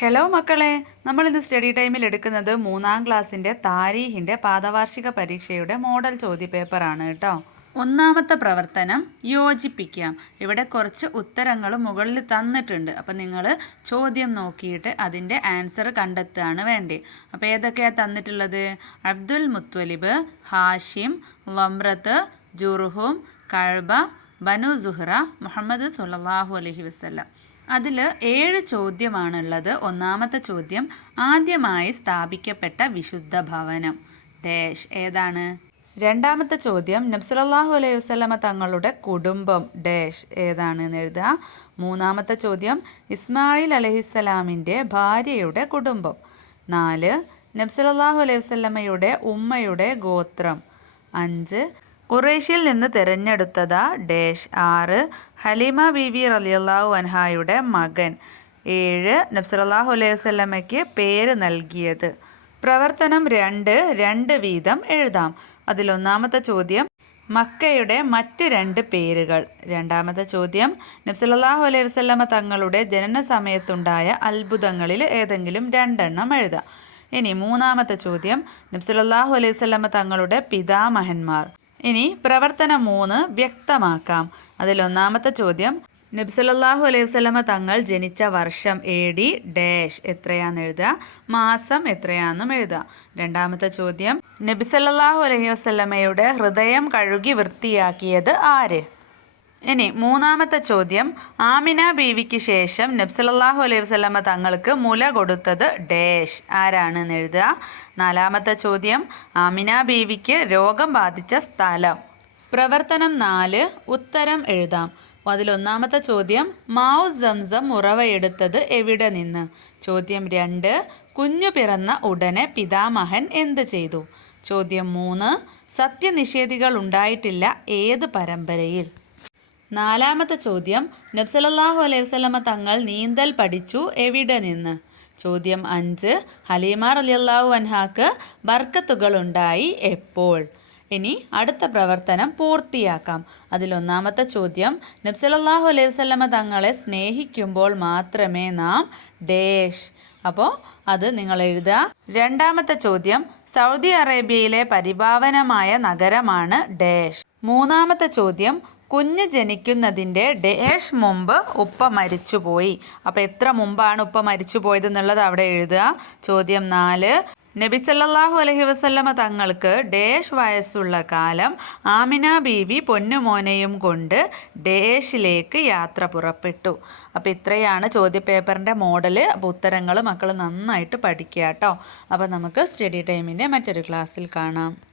Hello മക്കളെ. നമ്മളിന്ന് study ടൈമിൽ എടുക്കുന്നത് മൂന്നാം ക്ലാസ്സിന്റെ താരീഹിന്റെ പാദവാർഷിക പരീക്ഷയുടെ മോഡൽ ചോദ്യപേപ്പറാണ് കേട്ടോ. ഒന്നാമത്തെ പ്രവർത്തനം യോജിപ്പിക്കാം. ഇവിടെ കുറച്ച് ഉത്തരങ്ങൾ മുകളിൽ തന്നിട്ടുണ്ട്. അപ്പം നിങ്ങൾ ചോദ്യം നോക്കിയിട്ട് അതിന്റെ ആൻസർ കണ്ടെത്തുകയാണ് വേണ്ടത്. അപ്പോൾ ഏതൊക്കെയാണ് തന്നിട്ടുള്ളത്? അബ്ദുൽ മുത്വലിബ് ഹാഷിം ലംറത്ത് ജുർഹും കഴബ ബനു സുഹ്റ മുഹമ്മദ് സുല്ലാഹു അലഹി വസ്ല്ലാം. അതിൽ ഏഴ് ചോദ്യമാണുള്ളത്. ഒന്നാമത്തെ ചോദ്യം ആദ്യമായി സ്ഥാപിക്കപ്പെട്ട വിശുദ്ധ ഭവനം. ഡാഷ് ഏതാണ്? രണ്ടാമത്തെ ചോദ്യം നബ്സലല്ലാഹു അലൈഹി വസ്ലമ തങ്ങളുടെ കുടുംബം ഡാഷ് ഏതാണ് എന്ന് എഴുതുക. മൂന്നാമത്തെ ചോദ്യം ഇസ്മായിൽ അലഹിസ്സലാമിന്റെ ഭാര്യയുടെ കുടുംബം. നാല് നബ്സലല്ലാഹു അലൈഹി വസ്ലമയുടെ ഉമ്മയുടെ ഗോത്രം. അഞ്ച് ഖുറേഷ്യയിൽ നിന്ന് തിരഞ്ഞെടുത്തതാ ഡേഷ് ആറ്. ഹലീമ ബീവി റലിയല്ലാഹു അൻഹായുടെ മകൻ. ഏഴ്. നബ്സലാഹു അലൈഹി വസല്ലമയ്ക്ക് പേര് നൽകിയത്. പ്രവർത്തനം രണ്ട്. രണ്ട് വീതം എഴുതാം. അതിലൊന്നാമത്തെ ചോദ്യം മക്കയുടെ മറ്റ് രണ്ട് പേരുകൾ. രണ്ടാമത്തെ ചോദ്യം നബ്സലാഹു അലൈഹി വസ്ല്ലമ തങ്ങളുടെ ജനന സമയത്തുണ്ടായ അത്ഭുതങ്ങളിൽ ഏതെങ്കിലും രണ്ടെണ്ണം എഴുതാം. ഇനി മൂന്നാമത്തെ ചോദ്യം നബ്സലാഹു അലൈഹി വസല്ലമ തങ്ങളുടെ പിതാമഹന്മാർ. ഇനി പ്രവർത്തനം മൂന്ന് വ്യക്തമാക്കാം. അതിലൊന്നാമത്തെ ചോദ്യം നബ്സലല്ലാഹു അലൈഹി വസ്ലമ തങ്ങൾ ജനിച്ച വർഷം എ ഡി ഡാഷ് എത്രയാന്ന് എഴുതുക? മാസം എത്രയാണെന്നും എഴുതുക. രണ്ടാമത്തെ ചോദ്യം നബിസല്ലാഹു അലൈഹി വസ്ലമയുടെ ഹൃദയം കഴുകി വൃത്തിയാക്കിയത് ആര്? ഇനി മൂന്നാമത്തെ ചോദ്യം. ആമിന ബീവിക്ക് ശേഷം നബ്സലല്ലാഹു അലൈഹി വസ്ലമ തങ്ങൾക്ക് മുല കൊടുത്തത് ഡേഷ്. ആരാണെന്ന് എഴുതുക. നാലാമത്തെ ചോദ്യം. ആമിന ബീവിക്ക് രോഗം ബാധിച്ച സ്ഥലം. പ്രവർത്തനം നാല്. ഉത്തരം എഴുതാം. അതിലൊന്നാമത്തെ ചോദ്യം. മാവു സംസം ഉറവയെടുത്തത് എവിടെ നിന്ന്? ചോദ്യം രണ്ട്. കുഞ്ഞു പിറന്ന ഉടനെ പിതാമഹൻ എന്ത് ചെയ്തു? ചോദ്യം മൂന്ന്. സത്യനിഷേധികൾ ഉണ്ടായിട്ടില്ല ഏത് പരമ്പരയിൽ? നാലാമത്തെ ചോദ്യം നബ്സലല്ലാഹു അലൈഹി വസ്ലമ തങ്ങൾ നീന്തൽ പഠിച്ചു എവിടെ നിന്ന്? ചോദ്യം അഞ്ച് ഹലീമാർ അലിയല്ലാഹു അൻഹാക്ക് ബർക്കത്തുകളുണ്ടായി എപ്പോൾ? ഇനി അടുത്ത പ്രവർത്തനം പൂർത്തിയാക്കാം. അതിലൊന്നാമത്തെ ചോദ്യം നബ്സലല്ലാഹു അലൈഹി വസ്ലമ തങ്ങളെ സ്നേഹിക്കുമ്പോൾ മാത്രമേ നാം ഡേഷ്. അപ്പോൾ അത് നിങ്ങൾ എഴുതുക. രണ്ടാമത്തെ ചോദ്യം സൗദി അറേബ്യയിലെ പരിഭാവനമായ നഗരമാണ് ഡേഷ്. മൂന്നാമത്തെ ചോദ്യം കുഞ്ഞ് ജനിക്കുന്നതിന്റെ ഡേഷ് മുമ്പ് ഉപ്പ മരിച്ചുപോയി. അപ്പോൾ എത്ര മുമ്പാണ് ഉപ്പ മരിച്ചു പോയതെന്നുള്ളത് അവിടെ എഴുതുക. ചോദ്യം നാല്. നബി സല്ലാഹു അലഹി വസല്ലമ തങ്ങൾക്ക് ഡേഷ് വയസ്സുള്ള കാലം ആമിന ബീവി പൊന്നുമോനെയും കൊണ്ട് ഡേഷിലേക്ക് യാത്ര പുറപ്പെട്ടു. അപ്പോൾ ഇത്രയാണ് ചോദ്യപേപ്പറിന്റെ മോഡൽ അപ്പോൾ ഉത്തരങ്ങൾ മക്കൾ നന്നായിട്ട് പഠിക്കുക കേട്ടോ. അപ്പോൾ നമുക്ക് സ്റ്റഡി ടൈമിന്റെ മറ്റൊരു ക്ലാസ്സിൽ കാണാം.